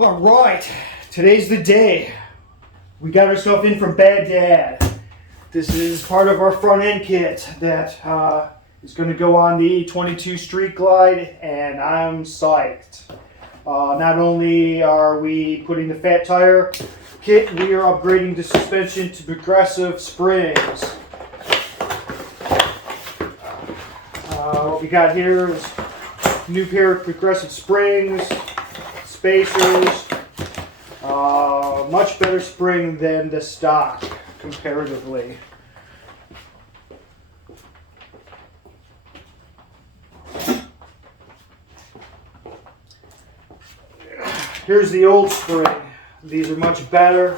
All right, today's the day. We got ourselves in from Bad Dad. This is part of our front end kit that is going to go on the 22 Street Glide, and I'm psyched. Not only are we putting the fat tire kit, we are upgrading the suspension to progressive springs. What we got here is a new pair of progressive springs, spacers, much better spring than the stock comparatively. Here's the old spring. These are much better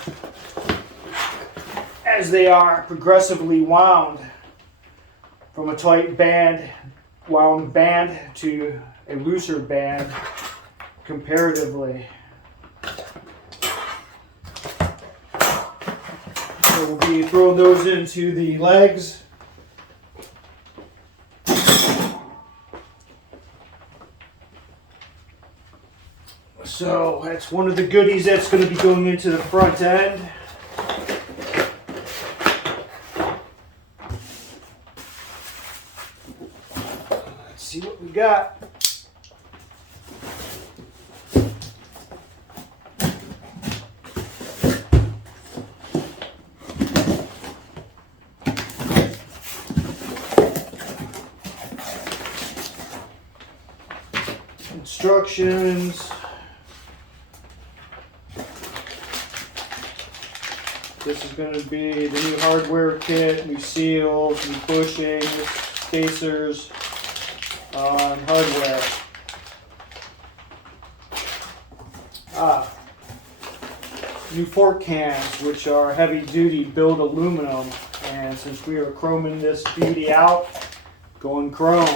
as they are progressively wound from a tight wound band to a looser band comparatively. So we'll be throwing those into the legs. So that's one of the goodies that's going to be going into the front end. Let's see what we got. Instructions. This is going to be the new hardware kit, new seals, new bushing, spacers, and hardware. New fork cans, which are heavy duty build aluminum, and since we are chroming this beauty out, going chrome.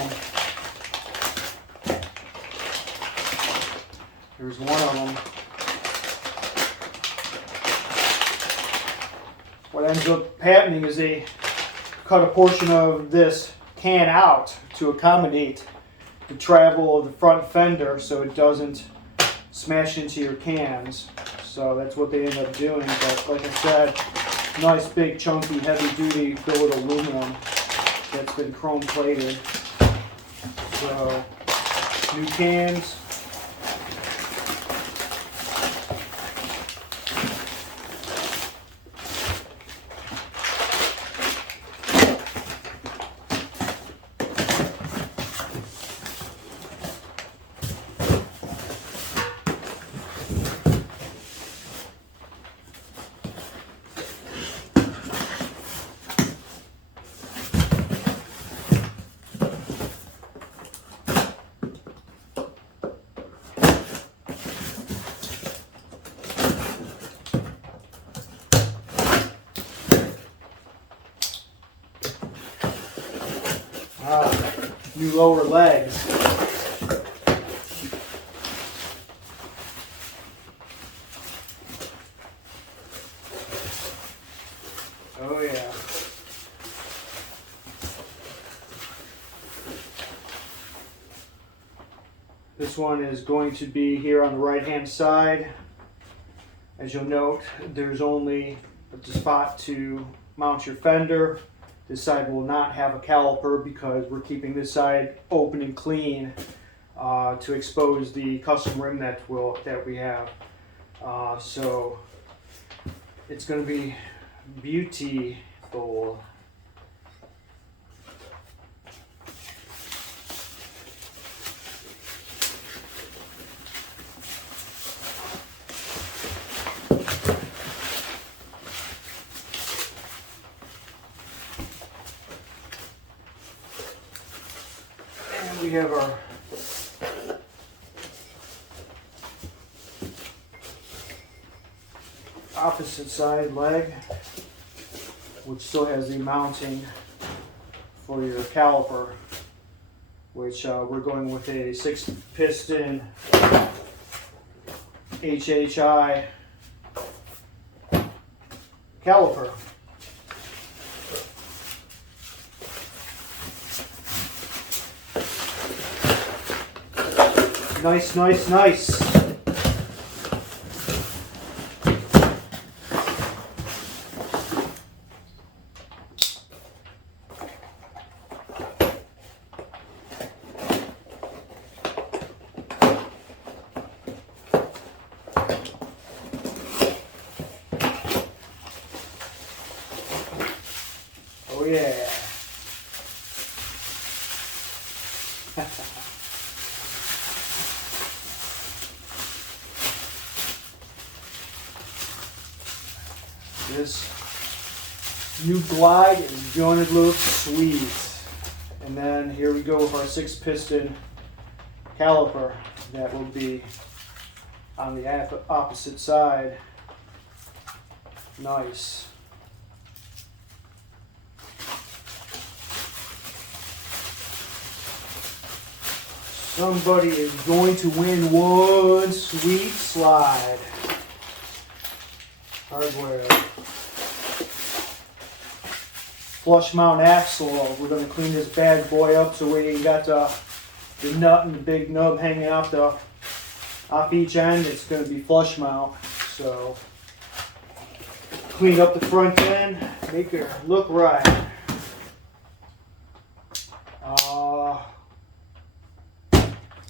Here's one of them. What ends up happening is they cut a portion of this can out to accommodate the travel of the front fender so it doesn't smash into your cans. So that's what they end up doing. But like I said, nice big chunky heavy duty billet aluminum that's been chrome plated. So new cans. New lower legs. Oh yeah. This one is going to be here on the right hand side. As you'll note, there's only a spot to mount your fender. This side will not have a caliper because we're keeping this side open and clean to expose the custom rim that we have. So it's going to be beautiful. We have our opposite side leg, which still has the mounting for your caliper, which we're going with a 6-piston HHI caliper. Nice, nice, nice. Oh yeah. This new glide is going to look sweet. And then here we go with our 6-piston caliper that will be on the opposite side. Nice. Somebody is going to win one sweet slide. Hardware. Flush mount axle. We're going to clean this bad boy up so we ain't got the nut and the big nub hanging off each end. It's going to be flush mount. So clean up the front end, make it look right.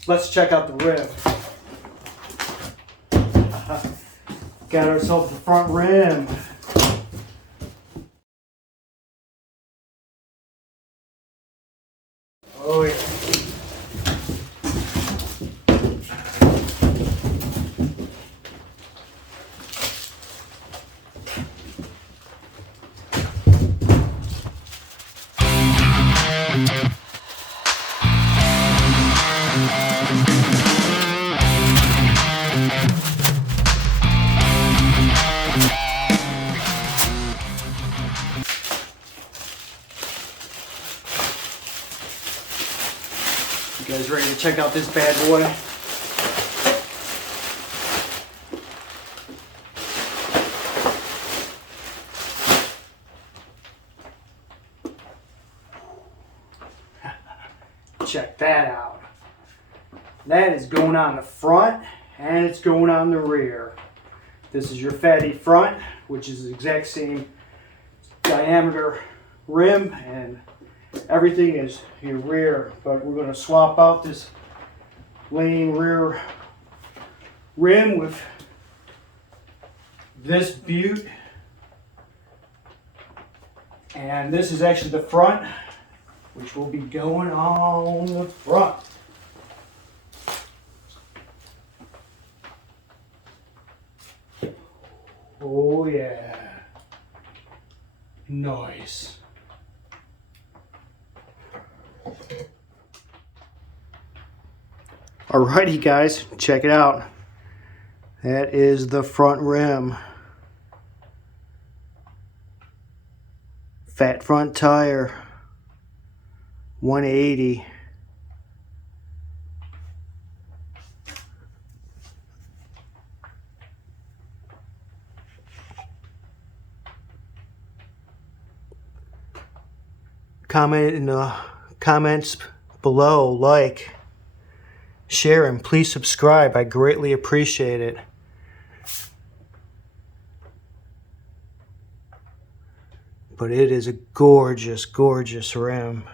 Let's check out the rim. Got ourselves the front rim. Oh yeah. You guys ready to check out this bad boy? Check that out. That is going on the front and it's going on the rear. This is your fatty front, which is the exact same diameter rim, and everything is your rear, but we're going to swap out this lane rear rim with this butte, and this is actually the front, which will be going on the front. Oh yeah, nice. Alrighty guys, check it out. That is the front rim. Fat front tire, 180. Comment in the comments below, like, share, and please subscribe. I greatly appreciate it. But it is a gorgeous, gorgeous rim.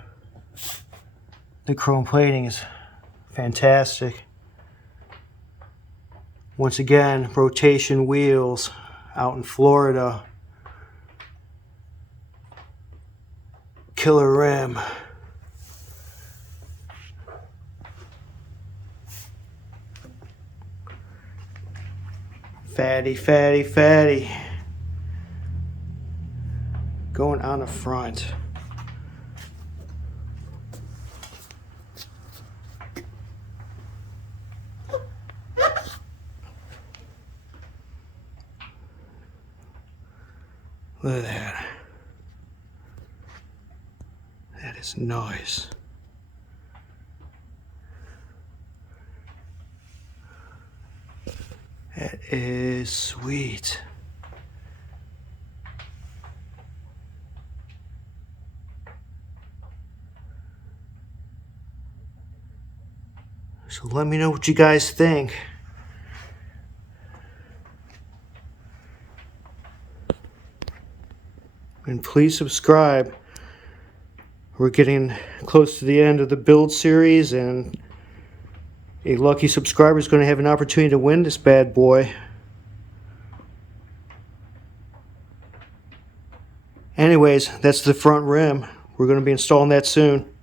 The chrome plating is fantastic. Once again, rotation wheels out in Florida. Killer rim. Fatty, fatty, fatty. Going on the front. Look at that. That is nice. That is sweet. So let me know what you guys think. And please subscribe. We're getting close to the end of the build series, and a lucky subscriber is going to have an opportunity to win this bad boy. Anyways, that's the front rim. We're going to be installing that soon.